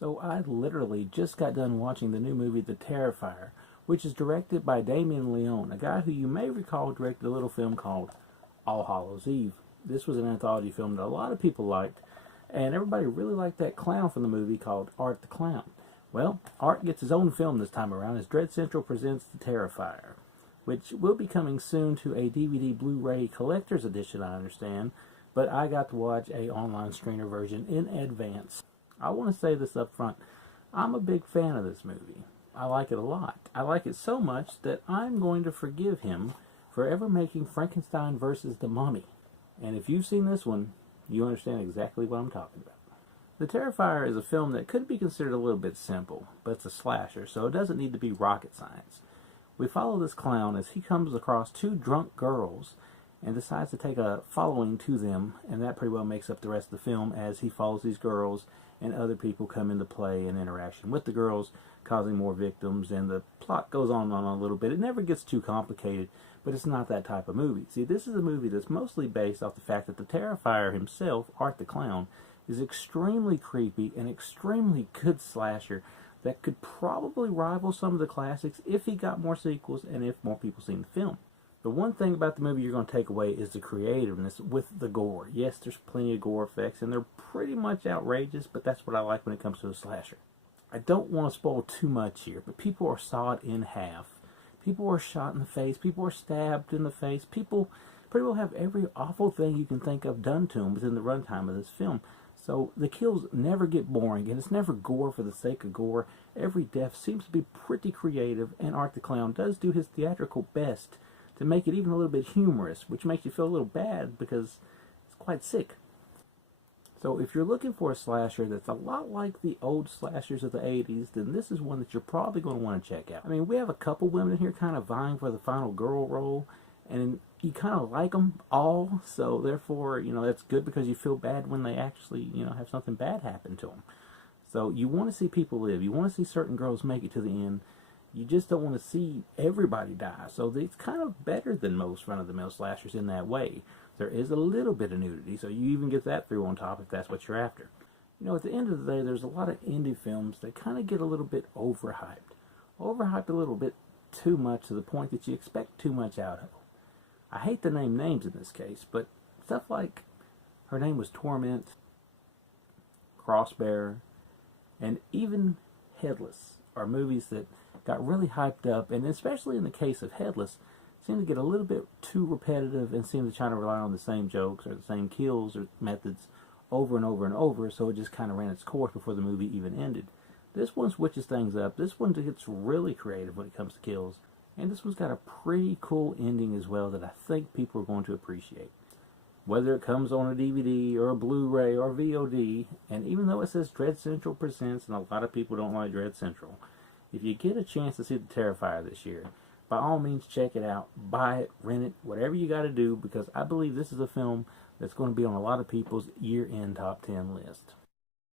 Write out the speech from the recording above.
So I literally just got done watching the new movie The Terrifier, which is directed by Damien Leone, a guy who you may recall directed a little film called All Hallows Eve. This was an anthology film that a lot of people liked, and everybody really liked that clown from the movie called Art the Clown. Well, Art gets his own film this time around as Dread Central presents The Terrifier, which will be coming soon to a DVD Blu-ray collector's edition, I understand, but I got to watch a online screener version in advance. I want to say this up front. I'm a big fan of this movie. I like it a lot. I like it so much that I'm going to forgive him for ever making Frankenstein versus the Mummy. And if you've seen this one, you understand exactly what I'm talking about. The Terrifier is a film that could be considered a little bit simple, but it's a slasher, so it doesn't need to be rocket science. We follow this clown as he comes across two drunk girls and decides to take a following to them, and that pretty well makes up the rest of the film as he follows these girls and other people come into play and interaction with the girls, causing more victims, and the plot goes on and on a little bit. It never gets too complicated, but it's not that type of movie. See, this is a movie that's mostly based off the fact that the Terrifier himself, Art the Clown, is extremely creepy and extremely good slasher that could probably rival some of the classics if he got more sequels and if more people seen the film. The one thing about the movie you're going to take away is the creativeness with the gore. Yes, there's plenty of gore effects, and they're pretty much outrageous, but that's what I like when it comes to a slasher. I don't want to spoil too much here, but people are sawed in half. People are shot in the face. People are stabbed in the face. People pretty well have every awful thing you can think of done to them within the runtime of this film. So the kills never get boring, and it's never gore for the sake of gore. Every death seems to be pretty creative, and Art the Clown does do his theatrical best to make it even a little bit humorous, which makes you feel a little bad because it's quite sick. So if you're looking for a slasher that's a lot like the old slashers of the 80s, then this is one that you're probably going to want to check out. I mean, we have a couple women here kind of vying for the final girl role, and you kind of like them all, so therefore, that's good because you feel bad when they actually, have something bad happen to them. So you want to see people live. You want to see certain girls make it to the end. You just don't want to see everybody die. So it's kind of better than most run-of-the-mill slashers in that way. There is a little bit of nudity, so you even get that through on top if that's what you're after. At the end of the day, there's a lot of indie films that kind of get a little bit overhyped. Overhyped a little bit too much to the point that you expect too much out of them. I hate to name names in this case, but stuff like Her Name Was Torment, Crossbearer, and even Headless are movies that got really hyped up, and especially in the case of Headless, seem to get a little bit too repetitive and seem to try to rely on the same jokes or the same kills or methods over and over and over, so it just kind of ran its course before the movie even ended. This one switches things up. This one gets really creative when it comes to kills, and this one's got a pretty cool ending as well that I think people are going to appreciate. Whether it comes on a DVD or a Blu-ray or VOD, and even though it says Dread Central Presents, and a lot of people don't like Dread Central, if you get a chance to see The Terrifier this year, by all means check it out, buy it, rent it, whatever you got to do, because I believe this is a film that's going to be on a lot of people's year-end top 10 list.